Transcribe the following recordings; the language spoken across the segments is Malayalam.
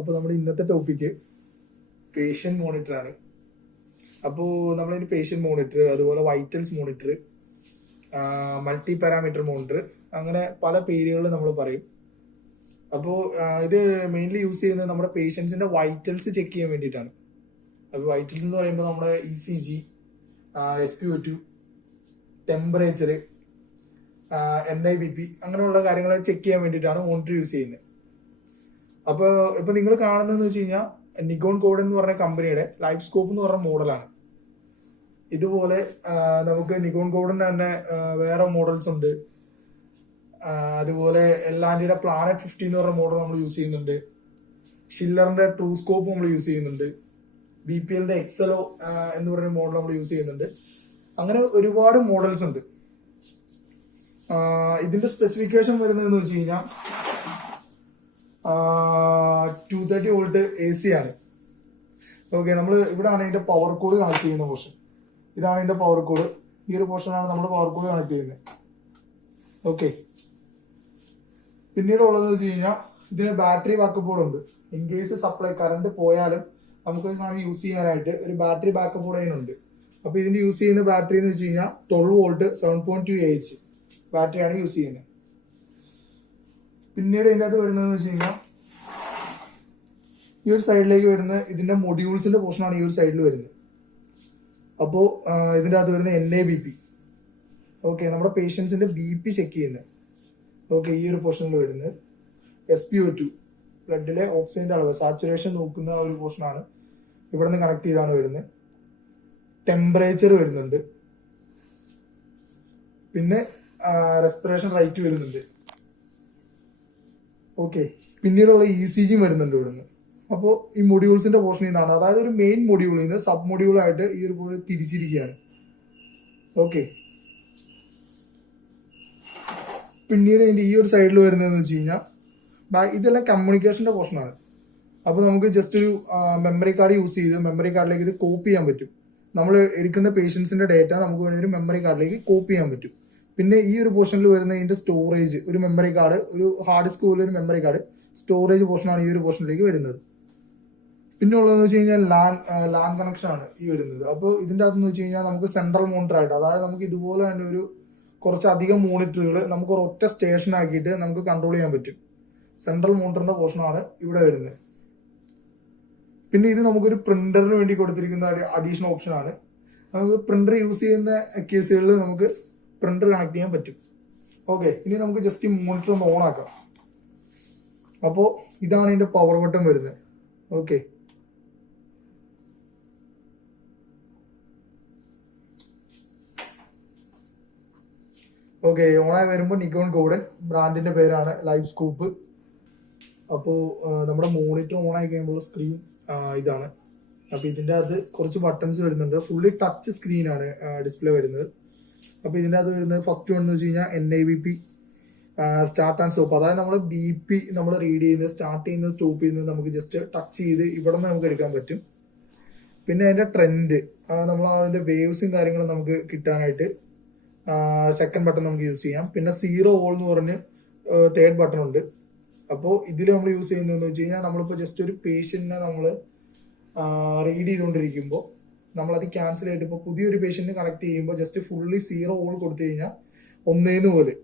അപ്പോൾ നമ്മുടെ ഇന്നത്തെ ടോപ്പിക്ക് പേഷ്യൻ്റ് മോണിറ്റർ ആണ്. അപ്പോൾ നമ്മളതിന് പേഷ്യൻ്റ് മോണിറ്റർ, അതുപോലെ vitals monitor, multi parameter monitor, അങ്ങനെ പല പേരുകളിൽ നമ്മൾ പറയും. അപ്പോൾ ഇത് മെയിൻലി യൂസ് ചെയ്യുന്നത് നമ്മുടെ പേഷ്യൻസിന്റെ വൈറ്റൽസ് ചെക്ക് ചെയ്യാൻ വേണ്ടിയിട്ടാണ്. അപ്പോൾ വൈറ്റൽസ് എന്ന് പറയുമ്പോൾ നമ്മുടെ ECG, SpO2, ടെമ്പറേച്ചർ, NIBP അങ്ങനെയുള്ള കാര്യങ്ങൾ ചെക്ക് ചെയ്യാൻ വേണ്ടിയിട്ടാണ് മോണിറ്റർ യൂസ് ചെയ്യുന്നത്. അപ്പോൾ ഇപ്പൊ നിങ്ങൾ കാണുന്നതെന്ന് വെച്ച് കഴിഞ്ഞാൽ നിക്കോൺ കോഡ് എന്ന് പറഞ്ഞ കമ്പനിയുടെ ലൈഫ് സ്കോപ്പ് എന്ന് പറഞ്ഞ മോഡലാണ്. ഇതുപോലെ നമുക്ക് നിക്കോൺ കോഡിന് തന്നെ വേറെ മോഡൽസ് ഉണ്ട്. അതുപോലെ എല്ലാൻഡിയുടെ പ്ലാനറ്റ് 50 എന്ന് പറഞ്ഞ മോഡൽ നമ്മൾ യൂസ് ചെയ്യുന്നുണ്ട്. ഷില്ലറിന്റെ ട്രൂ സ്കോപ്പ് നമ്മൾ യൂസ് ചെയ്യുന്നുണ്ട്. BPLന്റെ എക്സലോ എന്ന് പറയുന്ന മോഡൽ നമ്മൾ യൂസ് ചെയ്യുന്നുണ്ട്. അങ്ങനെ ഒരുപാട് മോഡൽസ് ഉണ്ട്. ഇതിന്റെ സ്പെസിഫിക്കേഷൻ വരുന്നതെന്ന് വെച്ച് കഴിഞ്ഞാൽ 230 വോൾട്ട് AC ആണ്. ഓക്കെ, നമ്മൾ ഇവിടെയാണ് ഇതിന്റെ പവർ കോഡ് കണക്ട് ചെയ്യുന്ന പോർഷൻ. ഇതാണ് ഇതിന്റെ പവർ കോഡ്. ഈ ഒരു പോർഷനാണ് നമ്മൾ പവർ കോഡ് കണക്ട് ചെയ്യുന്നത്. ഓക്കെ, പിന്നീട് ഉള്ളതെന്ന് വെച്ച് കഴിഞ്ഞാൽ ഇതിന് ബാറ്ററി ബാക്കപ്പ് ബോർഡ് ഉണ്ട്. ഇൻ കേസ് സപ്ലൈ കറണ്ട് പോയാലും നമുക്ക് ഒരു സാധനം യൂസ് ചെയ്യാനായിട്ട് ഒരു ബാറ്ററി ബാക്കപ്പ് ബോർഡ് അതിനുണ്ട്. അപ്പൊ ഇതിന് യൂസ് ചെയ്യുന്ന ബാറ്ററി എന്ന് വെച്ച് കഴിഞ്ഞാൽ 12 വോൾട്ട് 7.2 AH ബാറ്ററിയാണ് യൂസ് ചെയ്യുന്നത്. പിന്നീട് ഇതിൻ്റെ അകത്ത് വരുന്നതെന്ന് വെച്ച് കഴിഞ്ഞാൽ ഈ ഒരു സൈഡിലേക്ക് വരുന്ന ഇതിന്റെ മൊഡ്യൂൾസിന്റെ പോർഷനാണ് ഈ ഒരു സൈഡിൽ വരുന്നത്. അപ്പോൾ ഇതിൻ്റെ അകത്ത് വരുന്ന NIBP, ഓക്കെ, നമ്മുടെ പേഷ്യൻസിന്റെ BP ചെക്ക് ചെയ്യുന്നത്. ഓക്കെ, ഈ ഒരു പോർഷനിൽ വരുന്നത് SpO2, ബ്ലഡിലെ ഓക്സിജന്റെ അളവ്, സാച്ചുറേഷൻ നോക്കുന്ന ഒരു പോർഷനാണ്. ഇവിടെ നിന്ന് കണക്ട് ചെയ്താണ് വരുന്നത്. ടെമ്പറേച്ചർ വരുന്നുണ്ട്. പിന്നെ റെസ്പിറേഷൻ റേറ്റ് വരുന്നുണ്ട്. ഓക്കെ, പിന്നീടുള്ള ECG വരുന്നുണ്ട് ഇവിടുന്ന്. അപ്പോൾ ഈ മൊഡ്യൂൾസിന്റെ പോർഷൻ ഇതാണ്. അതായത് ഒരു മെയിൻ മൊഡ്യൂളിൽ നിന്ന് സബ് മൊഡ്യൂളായിട്ട് ഈ ഒരു പോലെ തിരിച്ചിരിക്കുകയാണ്. ഓക്കെ, പിന്നീട് ഇതിന്റെ ഈ ഒരു സൈഡിൽ വരുന്നതെന്ന് വെച്ച് കഴിഞ്ഞാൽ ഇതെല്ലാം കമ്മ്യൂണിക്കേഷന്റെ പോർഷനാണ്. അപ്പോൾ നമുക്ക് ജസ്റ്റ് ഒരു മെമ്മറി കാർഡ് യൂസ് ചെയ്ത് മെമ്മറി കാർഡിലേക്ക് ഇത് കോപ്പി ചെയ്യാൻ പറ്റും. നമ്മൾ എടുക്കുന്ന പേഷ്യൻസിന്റെ ഡേറ്റ നമുക്ക് വേണമെങ്കിൽ ഒരു മെമ്മറി കാർഡിലേക്ക് കോപ്പി ചെയ്യാൻ പറ്റും. പിന്നെ ഈ ഒരു പോർഷനിൽ വരുന്ന ഇതിന്റെ സ്റ്റോറേജ്, ഒരു മെമ്മറി കാർഡ്, ഒരു ഹാർഡ് ഡിസ്ക് പോലെ ഒരു മെമ്മറി കാർഡ് സ്റ്റോറേജ് പോർഷനാണ് ഈ ഒരു പോർഷനിലേക്ക് വരുന്നത്. പിന്നെ ഉള്ളതെന്ന് വെച്ച് കഴിഞ്ഞാൽ ലാൻ കണക്ഷൻ ആണ് ഈ വരുന്നത്. അപ്പോൾ ഇതിന്റെ അകത്തെന്ന് വെച്ച് കഴിഞ്ഞാൽ നമുക്ക് സെൻട്രൽ മോണിറ്റർ ആയിട്ട്, അതായത് നമുക്ക് ഇതുപോലെ തന്നെ ഒരു കുറച്ചധികം മോണിറ്ററുകൾ നമുക്ക് ഒരൊറ്റ സ്റ്റേഷൻ ആക്കിയിട്ട് നമുക്ക് കൺട്രോൾ ചെയ്യാൻ പറ്റും. സെൻട്രൽ മോണിറ്ററിന്റെ പോർഷനാണ് ഇവിടെ വരുന്നത്. പിന്നെ ഇത് നമുക്കൊരു പ്രിന്ററിന് വേണ്ടി കൊടുത്തിരിക്കുന്ന അഡീഷണൽ ഓപ്ഷൻ ആണ്. നമുക്ക് പ്രിന്റർ യൂസ് ചെയ്യുന്ന കേസുകളിൽ നമുക്ക് പ്രിന്റർ കണക്ട് ചെയ്യാൻ പറ്റും. ഓക്കെ, ഇനി നമുക്ക് ജസ്റ്റ് ഈ മോണിറ്റർ ഒന്ന് ഓൺ ആക്കാം. അപ്പോൾ ഇതാണ് ഇതിന്റെ പവർ ബട്ടൺ വരുന്നത്. ഓക്കെ, ഓക്കെ, ഓണായി വരുമ്പോൾ നിക്കോൺ ഗോൾഡൻ ബ്രാൻഡിന്റെ പേരാണ് ലൈഫ് സ്കൂപ്പ്. അപ്പോൾ നമ്മുടെ മോണിറ്റർ ഓൺ ആയി കഴിയുമ്പോൾ സ്ക്രീൻ ഇതാണ്. അപ്പൊ ഇതിന്റെ അത് കുറച്ച് ബട്ടൺസ് വരുന്നുണ്ട്. ഫുള്ളി ടച്ച് സ്ക്രീനാണ് ഡിസ്പ്ലേ വരുന്നത്. അപ്പൊ ഇതിന്റെ അത് വരുന്നത് ഫസ്റ്റ് വൺ എന്ന് വെച്ച് കഴിഞ്ഞാൽ NIBP, സ്റ്റാർട്ട് ആൻഡ് സ്റ്റോപ്പ്. അതായത് നമ്മൾ BP നമ്മൾ റീഡ് ചെയ്യുന്നത്, സ്റ്റാർട്ട് ചെയ്യുന്നത്, സ്റ്റോപ്പ് ചെയ്യുന്നത് നമുക്ക് ജസ്റ്റ് ടച്ച് ചെയ്ത് ഇവിടെ നിന്ന് നമുക്ക് എടുക്കാൻ പറ്റും. പിന്നെ അതിന്റെ ട്രെൻഡ്, നമ്മൾ അതിന്റെ വേവ്സും കാര്യങ്ങളും നമുക്ക് കിട്ടാനായിട്ട് സെക്കൻഡ് ബട്ടൺ നമുക്ക് യൂസ് ചെയ്യാം. പിന്നെ 0 ഓൾ എന്ന് പറഞ്ഞ് തേർഡ് ബട്ടൺ ഉണ്ട്. അപ്പോൾ ഇതിൽ നമ്മൾ യൂസ് ചെയ്യുന്നതെന്ന് വെച്ച് കഴിഞ്ഞാൽ നമ്മളിപ്പോൾ ജസ്റ്റ് ഒരു പേഷ്യന്റിനെ നമ്മൾ റീഡ് ചെയ്തുകൊണ്ടിരിക്കുമ്പോൾ നമ്മളത് ക്യാൻസൽ ആയിട്ട് ഇപ്പോൾ പുതിയൊരു പേഷ്യന്റിന് കണക്ട് ചെയ്യുമ്പോൾ ജസ്റ്റ് ഫുള്ളി 0 ഓൾ കൊടുത്തു കഴിഞ്ഞാൽ 1 പോലെ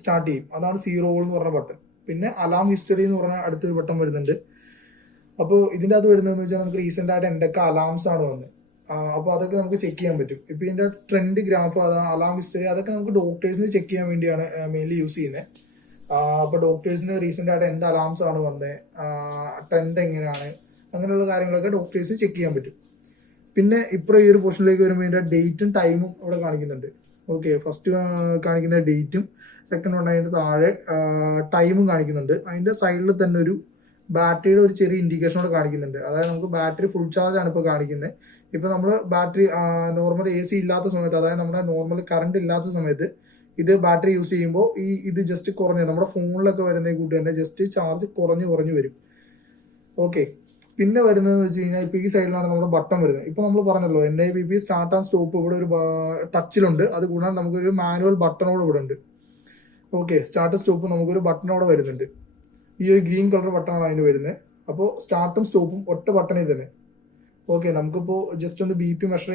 സ്റ്റാർട്ട് ചെയ്യും. അതാണ് 0 ഓൾ എന്ന് പറഞ്ഞ ബട്ടൺ. പിന്നെ അലാം ഹിസ്റ്ററി എന്ന് പറഞ്ഞ അടുത്തൊരു ബട്ടൺ വരുന്നുണ്ട്. അപ്പോൾ ഇതിൻ്റെ അത് വരുന്നതെന്ന് വെച്ചാൽ നമുക്ക് റീസെന്റ് ആയിട്ട് എന്തൊക്കെ അലാംസ് ആണ് വന്നത്, അപ്പോൾ അതൊക്കെ നമുക്ക് ചെക്ക് ചെയ്യാൻ പറ്റും. ഇപ്പൊ ഇതിന്റെ ട്രെൻഡ് ഗ്രാഫ്, അലാം ഹിസ്റ്ററി, അതൊക്കെ നമുക്ക് ഡോക്ടേഴ്സിന് ചെക്ക് ചെയ്യാൻ വേണ്ടിയാണ് മെയിൻലി യൂസ് ചെയ്യുന്നത്. അപ്പൊ ഡോക്ടേഴ്സിന് റീസെന്റ് ആയിട്ട് എന്ത് അലാംസ് ആണ് വന്നത്, ട്രെൻഡ് എങ്ങനെയാണ്, അങ്ങനെയുള്ള കാര്യങ്ങളൊക്കെ ഡോക്ടേഴ്സ് ചെക്ക് ചെയ്യാൻ പറ്റും. പിന്നെ ഇപ്പോൾ ഈ ഒരു പോർഷനിലേക്ക് വരുമ്പോൾ ഇതിന്റെ ഡേറ്റും ടൈമും ഇവിടെ കാണിക്കുന്നുണ്ട്. ഓക്കെ, ഫസ്റ്റ് കാണിക്കുന്ന ഡേറ്റും സെക്കൻഡ് വൺ അതിന്റെ താഴെ ടൈമും കാണിക്കുന്നുണ്ട്. അതിന്റെ സൈഡിൽ തന്നെ ഒരു ബാറ്ററിയുടെ ഒരു ചെറിയ ഇൻഡിക്കേഷൻ കൂടെ കാണിക്കുന്നുണ്ട്. അതായത് നമുക്ക് ബാറ്ററി ഫുൾ ചാർജ് ആണ് ഇപ്പോൾ കാണിക്കുന്നത്. ഇപ്പൊ നമ്മൾ ബാറ്ററി നോർമൽ AC ഇല്ലാത്ത സമയത്ത്, അതായത് നമ്മുടെ നോർമൽ കറണ്ട് ഇല്ലാത്ത സമയത്ത് ഇത് ബാറ്ററി യൂസ് ചെയ്യുമ്പോൾ ഇത് ജസ്റ്റ് കുറഞ്ഞ് നമ്മുടെ ഫോണിലൊക്കെ വരുന്ന കൂട്ട് തന്നെ ജസ്റ്റ് ചാർജ് കുറഞ്ഞു വരും. ഓക്കെ, പിന്നെ വരുന്നതെന്ന് വെച്ച് കഴിഞ്ഞാൽ ഇപ്പൊ ഈ സൈഡിലാണ് നമ്മുടെ ബട്ടൺ വരുന്നത്. ഇപ്പൊ നമ്മൾ പറഞ്ഞല്ലോ NIBP സ്റ്റാർട്ട് ആൻഡ് സ്റ്റോപ്പ് ഇവിടെ ഒരു ടച്ചിലുണ്ട്. അത് കൂടാതെ നമുക്കൊരു മാനുവൽ ബട്ടണോട് ഇവിടെ ഉണ്ട്. ഓക്കെ, സ്റ്റാർട്ട് സ്റ്റോപ്പ് നമുക്കൊരു ബട്ടണോടെ വരുന്നുണ്ട്. ഈ ഒരു ഗ്രീൻ കളർ ബട്ടണാണ് അതിന് വരുന്നത്. അപ്പോൾ സ്റ്റാർട്ടും സ്റ്റോപ്പും ഒറ്റ ബട്ടണിൽ തന്നെ. ഓക്കെ, നമുക്കിപ്പോൾ ജസ്റ്റ് ഒന്ന് ബി പി മെഷർ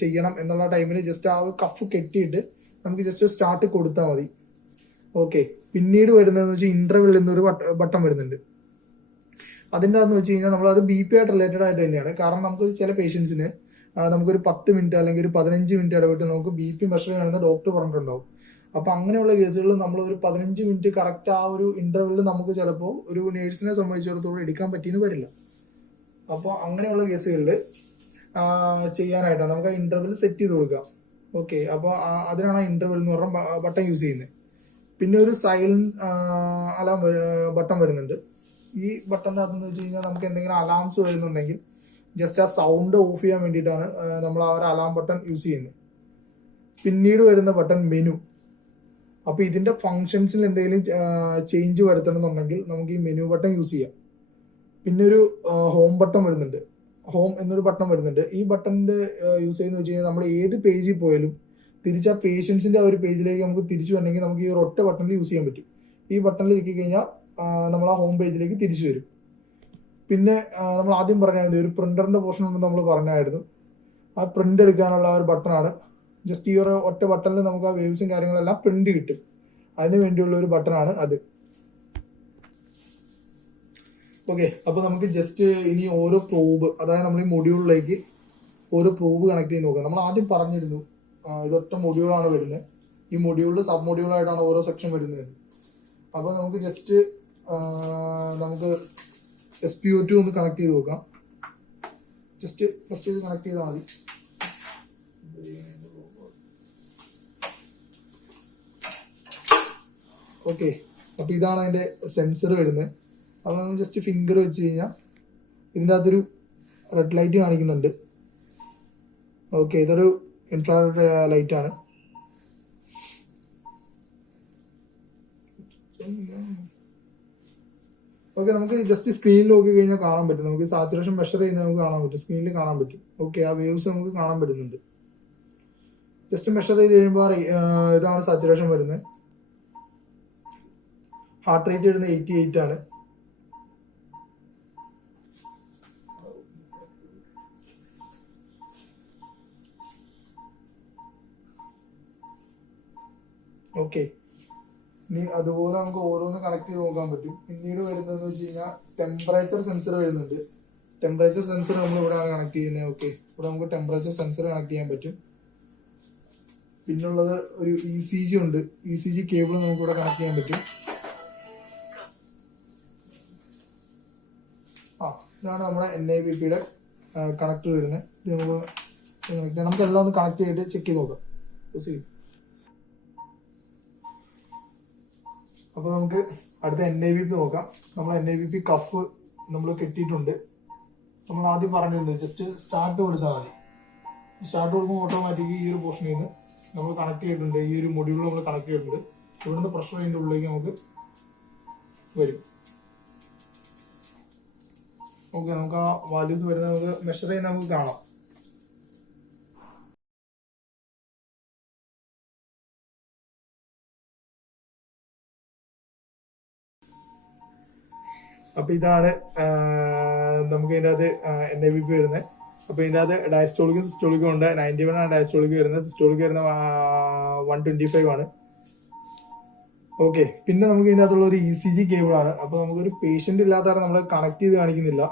ചെയ്യണം എന്നുള്ള ടൈമിൽ ജസ്റ്റ് ആ കഫ് കെട്ടിയിട്ട് നമുക്ക് ജസ്റ്റ് സ്റ്റാർട്ട് കൊടുത്താൽ മതി. ഓക്കെ, പിന്നീട് വരുന്നതെന്ന് വെച്ചാൽ ഇന്റർവെൽ എന്നൊരു ബട്ടൺ വരുന്നുണ്ട്. അതിൻ്റെ അതെന്ന് വെച്ച് കഴിഞ്ഞാൽ നമ്മളത് ബി പി ആയിട്ട് റിലേറ്റഡ് ആയിട്ട് തന്നെയാണ്. കാരണം നമുക്ക് ചില പേഷ്യൻസിന് നമുക്കൊരു 10 മിനിറ്റ് അല്ലെങ്കിൽ ഒരു 15 മിനിറ്റ് ഇടവിട്ട് നമുക്ക് ബി പി മെഷർ ചെയ്യണമെന്ന് ഡോക്ടർ പറഞ്ഞിട്ടുണ്ടാവും. അപ്പൊ അങ്ങനെയുള്ള കേസുകളിൽ നമ്മൾ ഒരു 15 മിനിറ്റ് കറക്റ്റ് ആ ഒരു ഇന്റർവെല്ലിൽ നമുക്ക് ചിലപ്പോൾ ഒരു നേഴ്സിനെ സംബന്ധിച്ചിടത്തോളം എടുക്കാൻ പറ്റിയെന്ന് വരില്ല. അപ്പോൾ അങ്ങനെയുള്ള കേസുകളിൽ ചെയ്യാനായിട്ടാണ് നമുക്ക് ആ ഇന്റർവെൽ സെറ്റ് ചെയ്ത് കൊടുക്കാം. ഓക്കെ, അപ്പോൾ അതിനാണ് ആ ഇന്റർവെൽ എന്ന് പറഞ്ഞ ബട്ടൺ യൂസ് ചെയ്യുന്നത്. പിന്നെ ഒരു സൈലന്റ് അലാം ബട്ടൺ വരുന്നുണ്ട്. ഈ ബട്ടൻ്റെ അകത്തെന്ന് വെച്ച് കഴിഞ്ഞാൽ നമുക്ക് എന്തെങ്കിലും അലാംസ് വരുന്നുണ്ടെങ്കിൽ ജസ്റ്റ് ആ സൗണ്ട് ഓഫ് ചെയ്യാൻ വേണ്ടിയിട്ടാണ് നമ്മൾ ആ ഒരു അലാം ബട്ടൺ യൂസ് ചെയ്യുന്നത്. പിന്നീട് വരുന്ന ബട്ടൺ മെനു. അപ്പോൾ ഇതിന്റെ ഫങ്ഷൻസിൽ എന്തെങ്കിലും ചേഞ്ച് വരുത്തണമെന്നുണ്ടെങ്കിൽ നമുക്ക് ഈ മെനു ബട്ടൺ യൂസ് ചെയ്യാം. പിന്നെ ഒരു ഹോം ബട്ടൺ വരുന്നുണ്ട്, ഹോം എന്നൊരു ബട്ടൺ വരുന്നുണ്ട്. ഈ ബട്ടണിന്റെ യൂസ് ചെയ്യുന്ന വെച്ച് കഴിഞ്ഞാൽ നമ്മൾ ഏത് പേജിൽ പോയാലും തിരിച്ച് ആ പേഷ്യൻസിന്റെ ആ ഒരു പേജിലേക്ക് നമുക്ക് തിരിച്ചു വരണമെങ്കിൽ നമുക്ക് ഈ ഒറ്റ ബട്ടണിൽ യൂസ് ചെയ്യാൻ പറ്റും. ഈ ബട്ടണിൽ ഞെക്കി കഴിഞ്ഞാൽ നമ്മൾ ആ ഹോം പേജിലേക്ക് തിരിച്ചു വരും. പിന്നെ നമ്മൾ ആദ്യം പറഞ്ഞായിരുന്നു ഒരു പ്രിന്ററിന്റെ പോർഷൻ ഉണ്ടെന്ന് നമ്മൾ പറഞ്ഞായിരുന്നു. ആ പ്രിന്റ് എടുക്കാനുള്ള ഒരു ബട്ടണാണ്. ജസ്റ്റ് ഈ ഒരു ഒറ്റ ബട്ടണിൽ നമുക്ക് ആ വേവ്സും കാര്യങ്ങളെല്ലാം പ്രിന്റ് കിട്ടും. അതിന് വേണ്ടിയുള്ള ഒരു ബട്ടണാണ് അത്. ഓക്കെ, അപ്പൊ നമുക്ക് ജസ്റ്റ് ഇനി ഓരോ പ്രോബ്, അതായത് നമ്മൾ ഈ മൊഡ്യൂളിലേക്ക് ഓരോ പ്രോബ് കണക്ട് ചെയ്ത് നോക്കാം. നമ്മൾ ആദ്യം പറഞ്ഞിരുന്നു ഇതൊറ്റ മൊഡ്യൂളാണ് വരുന്നത്. ഈ മൊഡ്യൂളിൽ സബ് മൊഡ്യൂളായിട്ടാണ് ഓരോ സെക്ഷൻ വരുന്നത്. അപ്പൊ നമുക്ക് ജസ്റ്റ് നമുക്ക് SpO2 ഒന്ന് കണക്ട് ചെയ്ത് നോക്കാം. ജസ്റ്റ് പ്രസ് ചെയ്ത് കണക്ട് ചെയ്താൽ മതി. ഓക്കെ, അപ്പൊ ഇതാണ് അതിന്റെ സെൻസർ വരുന്നത്. അപ്പൊ നമ്മൾ ജസ്റ്റ് ഫിംഗർ വെച്ച് കഴിഞ്ഞാൽ ഇതിൻ്റെ അകത്തൊരു റെഡ് ലൈറ്റ് കാണിക്കുന്നുണ്ട്. ഓക്കെ, ഇതൊരു ഇൻഫ്രാറെഡ് ലൈറ്റ് ആണ്. ഓക്കെ, നമുക്ക് ജസ്റ്റ് സ്ക്രീനിൽ നോക്കി കഴിഞ്ഞാൽ കാണാൻ പറ്റും. നമുക്ക് സാച്ചുറേഷൻ മെഷർ ചെയ്യുന്നത് നമുക്ക് കാണാൻ പറ്റും, സ്ക്രീനിൽ കാണാൻ പറ്റും. ഓക്കെ, ആ വേവ്സ് നമുക്ക് കാണാൻ പറ്റുന്നുണ്ട്. ജസ്റ്റ് മെഷർ ചെയ്ത് കഴിയുമ്പോൾ ഇതാണ് സാച്ചുറേഷൻ വരുന്നത്. ഹാർട്ട് റേറ്റ് വരുന്നത് 88 ആണ്. ഓക്കെ, ഇനി അതുപോലെ നമുക്ക് ഓരോന്ന് കണക്ട് ചെയ്ത് നോക്കാൻ പറ്റും. പിന്നീട് വരുന്നതെന്ന് വെച്ച് കഴിഞ്ഞാൽ ടെമ്പറേച്ചർ സെൻസർ വരുന്നുണ്ട്. ടെമ്പറേച്ചർ സെൻസർ നമ്മൾ ഇവിടെയാണ് കണക്ട് ചെയ്യുന്നത്. ഓക്കെ, ഇവിടെ നമുക്ക് ടെമ്പറേച്ചർ സെൻസർ കണക്ട് ചെയ്യാൻ പറ്റും. പിന്നുള്ളത് ഒരു ECG ഉണ്ട്. ECG കേബിൾ നമുക്ക് ഇവിടെ കണക്ട് ചെയ്യാൻ പറ്റും. ഇതാണ് നമ്മുടെ NIBPയുടെ കണക്ടർ വരുന്നത്. ഇത് നമുക്ക് എല്ലാം ഒന്ന് കണക്ട് ചെയ്തിട്ട് ചെക്ക് ചെയ്ത് നോക്കാം. അപ്പൊ നമുക്ക് അടുത്ത NIBP നോക്കാം. നമ്മൾ NIBP കഫ് നമ്മൾ കെട്ടിയിട്ടുണ്ട്. നമ്മൾ ആദ്യം പറഞ്ഞിട്ടുണ്ട് ജസ്റ്റ് സ്റ്റാർട്ട് കൊടുത്താൽ മതി. സ്റ്റാർട്ട് കൊടുക്കുമ്പോൾ ഓട്ടോമാറ്റിക് ഈ ഒരു പോർഷനിൽ നിന്ന് നമ്മൾ കണക്ട് ചെയ്തിട്ടുണ്ട്. ഈ ഒരു മൊഡ്യൂളിൽ നമ്മൾ കണക്ട് ചെയ്തിട്ടുണ്ട്. ഇവിടുന്ന് പ്രഷർ അതിൻ്റെ ഉള്ളിലേക്ക് നമുക്ക് വരും. ഓക്കെ, നമുക്ക് ആ വാല്യൂസ് വരുന്നത് നമുക്ക് മെഷർ ചെയ്യുന്ന നമുക്ക് കാണാം. അപ്പൊ ഇതാണ് നമുക്ക് ഇതിൻ്റെ അകത്ത് NIBP വരുന്നത്. അപ്പൊ ഇതിൻ്റെ അകത്ത് ഡയസ്റ്റോളിക്കും സിസ്റ്റോളിക്കും ഉണ്ട്. 91 ആണ് ഡയസ്റ്റോളിക്ക് വരുന്നത്. സിസ്റ്റോളിക്ക് വരുന്നത് 125 ആണ്. ഓക്കെ, പിന്നെ നമുക്ക് ഇതിൻ്റെ അകത്തുള്ള ഒരു ECG കേബിൾ ആണ്. അപ്പൊ നമുക്കൊരു പേഷ്യന്റ് ഇല്ലാത്ത നമ്മൾ കണക്ട് ചെയ്ത് കാണിക്കുന്നില്ല.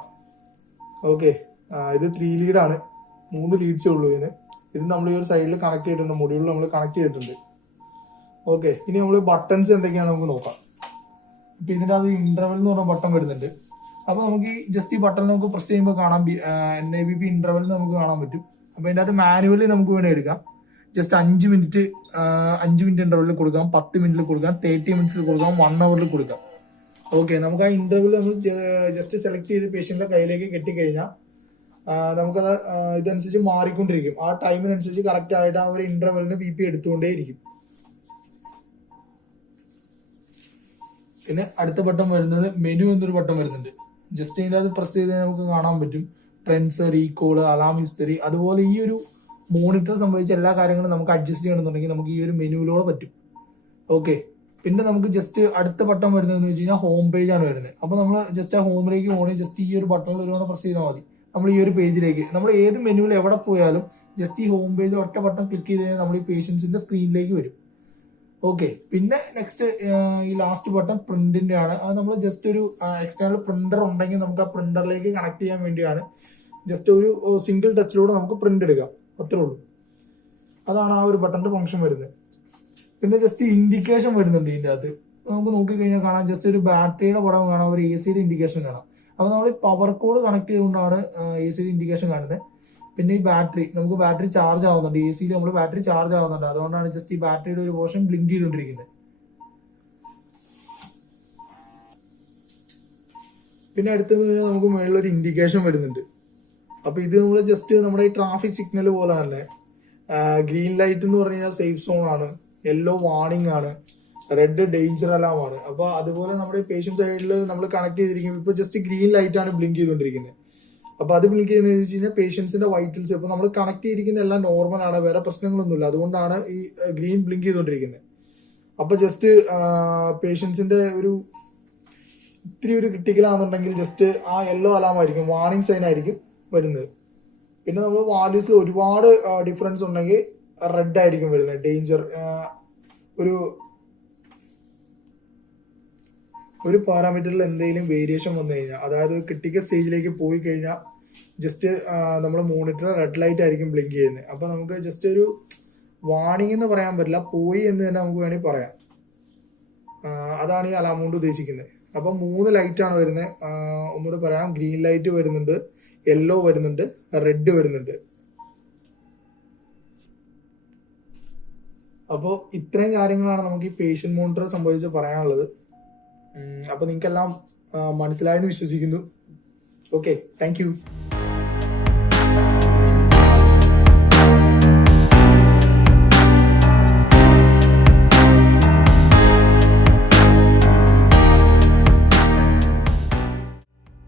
ഓക്കെ, ഇത് 3 ലീഡാണ്. 3 ലീഡ്സേ ഉള്ളൂ ഇതിന്. ഇത് നമ്മൾ ഈ ഒരു സൈഡിൽ കണക്ട് ചെയ്തിട്ടുണ്ട്, മൊഡ്യൂളിൽ നമ്മൾ കണക്ട് ചെയ്തിട്ടുണ്ട്. ഓക്കെ, ഇനി നമ്മൾ ബട്ടൺസ് എന്തൊക്കെയാണെന്ന് നമുക്ക് നോക്കാം. ഇപ്പൊ ഇതിൻ്റെ അത് ഇന്റർവെൽ എന്ന് പറഞ്ഞ ബട്ടൺ വരുന്നുണ്ട്. അപ്പൊ നമുക്ക് ജസ്റ്റ് ഈ ബട്ടൺ നമുക്ക് പ്രസ് ചെയ്യുമ്പോൾ കാണാം NIBP ഇന്റർവെൽ നമുക്ക് കാണാൻ പറ്റും. അപ്പൊ ഇതിൻ്റെ അത് മാനുവലി നമുക്ക് വേണ്ടി എടുക്കാം. ജസ്റ്റ് 5 മിനിറ്റ് ഇന്റർവെല്ലിൽ കൊടുക്കാം, 10 മിനിറ്റിൽ കൊടുക്കാം, 30 മിനിറ്റ്സിൽ കൊടുക്കാം, 1 അവറിൽ കൊടുക്കാം. ഓക്കെ, നമുക്ക് ആ ഇന്റർവെൽ നമ്മൾ ജസ്റ്റ് സെലക്ട് ചെയ്ത് പേഷ്യന്റിന്റെ കയ്യിലേക്ക് കെട്ടിക്കഴിഞ്ഞാൽ നമുക്കത് ഇതനുസരിച്ച് മാറിക്കൊണ്ടിരിക്കും. ആ ടൈമിനനുസരിച്ച് കറക്റ്റ് ആയിട്ട് ആ ഒരു ഇന്റർവെല്ലിന് BP എടുത്തുകൊണ്ടേയിരിക്കും. പിന്നെ അടുത്ത ബട്ടൺ വരുന്നത് മെനു എന്നൊരു ബട്ടൺ വരുന്നുണ്ട്. ജസ്റ്റ് ഇതിൻ്റെ അത് പ്രസ് ചെയ്ത് നമുക്ക് കാണാൻ പറ്റും ട്രെൻഡ്സ്, റീകോള്, അലാം ഹിസ്റ്ററി. അതുപോലെ ഈ ഒരു മോണിറ്റർ സംബന്ധിച്ച എല്ലാ കാര്യങ്ങളും നമുക്ക് അഡ്ജസ്റ്റ് ചെയ്യണമെന്നുണ്ടെങ്കിൽ നമുക്ക് ഈ ഒരു മെനുവിലൂടെ പറ്റും. ഓക്കെ, പിന്നെ നമുക്ക് ജസ്റ്റ് അടുത്ത ബട്ടൺ വരുന്നതെന്ന് വെച്ച് കഴിഞ്ഞാൽ ഹോം പേജ് ആണ് വരുന്നത്. അപ്പോൾ നമ്മൾ ജസ്റ്റ് ആ ഹോമിലേക്ക് പോകണമെങ്കിൽ ജസ്റ്റ് ഈ ഒരു ബട്ടണിൽ ഒരുപാട് പ്രസ് ചെയ്താൽ മതി. നമ്മൾ ഈ ഒരു പേജിലേക്ക് നമ്മൾ ഏത് മെനുവിൽ എവിടെ പോയാലും ജസ്റ്റ് ഈ ഹോം പേജിൽ ഒറ്റ ബട്ടൺ ക്ലിക്ക് ചെയ്ത് കഴിഞ്ഞാൽ നമ്മൾ ഈ പേഷ്യൻസിന്റെ സ്ക്രീനിലേക്ക് വരും. ഓക്കെ, പിന്നെ നെക്സ്റ്റ് ഈ ലാസ്റ്റ് ബട്ടൺ പ്രിന്റിന്റെ ആണ്. അത് നമ്മൾ ജസ്റ്റ് ഒരു എക്സ്റ്റേണൽ പ്രിന്റർ ഉണ്ടെങ്കിൽ നമുക്ക് ആ പ്രിന്ററിലേക്ക് കണക്ട് ചെയ്യാൻ വേണ്ടിയാണ്. ജസ്റ്റ് ഒരു സിംഗിൾ ടച്ചിലൂടെ നമുക്ക് പ്രിന്റ് എടുക്കാം, അത്രേ ഉള്ളൂ. അതാണ് ആ ഒരു ബട്ടന്റെ ഫംഗ്ഷൻ വരുന്നത്. പിന്നെ ജസ്റ്റ് ഇൻഡിക്കേഷൻ വരുന്നുണ്ട് ഇതിന്റെ അകത്ത്. നമുക്ക് നോക്കിക്കഴിഞ്ഞാൽ കാണാം, ജസ്റ്റ് ഒരു ബാറ്ററിയുടെ പടം കാണാം, ഒരു എ സിയുടെ ഇൻഡിക്കേഷൻ കാണാം. അപ്പൊ നമ്മൾ പവർ കോഡ് കണക്ട് ചെയ്തുകൊണ്ടാണ് എ സിയുടെ ഇൻഡിക്കേഷൻ കാണുന്നത്. പിന്നെ ഈ ബാറ്ററി, നമുക്ക് ബാറ്ററി ചാർജ് ആവുന്നുണ്ട്, എ സിയിൽ നമ്മൾ ബാറ്ററി ചാർജ് ആവുന്നുണ്ട്, അതുകൊണ്ടാണ് ജസ്റ്റ് ഈ ബാറ്ററിയുടെ ഒരു പോർഷൻ ബ്ലിങ്ക് ചെയ്തുകൊണ്ടിരിക്കുന്നത്. പിന്നെ അടുത്തത് നമുക്ക് മുകളിലൊരു ഇൻഡിക്കേഷൻ വരുന്നുണ്ട്. അപ്പൊ ഇത് നമ്മൾ ജസ്റ്റ് നമ്മുടെ ഈ ട്രാഫിക് സിഗ്നൽ പോലെ തന്നെ ഗ്രീൻ ലൈറ്റ് എന്ന് പറഞ്ഞു കഴിഞ്ഞാൽ സേഫ് സോൺ ആണ്, യെല്ലോ വാർണിംഗ് ആണ്, റെഡ് ഡേഞ്ചർ അലാം ആണ്. അപ്പൊ അതുപോലെ നമ്മുടെ പേഷ്യന്റ് സൈഡിൽ നമ്മൾ കണക്ട് ചെയ്തിരിക്കും. ഇപ്പൊ ജസ്റ്റ് ഗ്രീൻ ലൈറ്റ് ആണ് ബ്ലിങ്ക് ചെയ്തുകൊണ്ടിരിക്കുന്നത്. അപ്പൊ അത് ബ്ലിങ്ക് ചെയ്യുന്നത് വെച്ച് കഴിഞ്ഞാൽ പേഷ്യൻസിന്റെ വൈറ്റൽസ് ഇപ്പൊ നമ്മൾ കണക്ട് ചെയ്തിരിക്കുന്ന എല്ലാം നോർമൽ ആണ്, വേറെ പ്രശ്നങ്ങളൊന്നുമില്ല, അതുകൊണ്ടാണ് ഈ ഗ്രീൻ ബ്ലിങ്ക് ചെയ്തുകൊണ്ടിരിക്കുന്നത്. അപ്പൊ ജസ്റ്റ് പേഷ്യൻസിന്റെ ഒരു ഇത്തിരി ഒരു ക്രിട്ടിക്കൽ ആണെന്നുണ്ടെങ്കിൽ ജസ്റ്റ് ആ യെല്ലോ അലാം ആയിരിക്കും, വാർണിംഗ് സൈൻ ആയിരിക്കും വരുന്നത്. പിന്നെ നമ്മൾ വാല്യൂസിൽ ഒരുപാട് ഡിഫറൻസ് ഉണ്ടെങ്കിൽ റെഡ് ആയിരിക്കും വരുന്നത്, ഡേഞ്ചർ. ഒരു പാരാമീറ്ററിൽ എന്തെങ്കിലും വേരിയേഷൻ വന്നു കഴിഞ്ഞാൽ, അതായത് ക്രിട്ടിക്കൽ സ്റ്റേജിലേക്ക് പോയി കഴിഞ്ഞാൽ ജസ്റ്റ് നമ്മുടെ മോണിറ്റർ റെഡ് ലൈറ്റ് ആയിരിക്കും ബ്ലിങ്ക് ചെയ്യുന്നത്. അപ്പൊ നമുക്ക് ജസ്റ്റ് ഒരു വാർണിംഗ് എന്ന് പറയാൻ പറ്റില്ല, പോയി എന്ന് തന്നെ നമുക്ക് വേണമെങ്കിൽ പറയാം. അതാണ് ഈ അലാം കൊണ്ട് ഉദ്ദേശിക്കുന്നത്. അപ്പൊ 3 ലൈറ്റ് ആണ് വരുന്നത്. ഒന്നുകൂടെ പറയാം, ഗ്രീൻ ലൈറ്റ് വരുന്നുണ്ട്, യെല്ലോ വരുന്നുണ്ട്, റെഡ് വരുന്നുണ്ട്. അപ്പോൾ ഇത്രയും കാര്യങ്ങളാണ് നമുക്ക് ഈ പേഷ്യന്റ് മോണിറ്ററെ സംബന്ധിച്ച് പറയാനുള്ളത്. അപ്പൊ നിങ്ങൾക്കെല്ലാം മനസ്സിലായെന്ന് വിശ്വസിക്കുന്നു. Okay, thank you.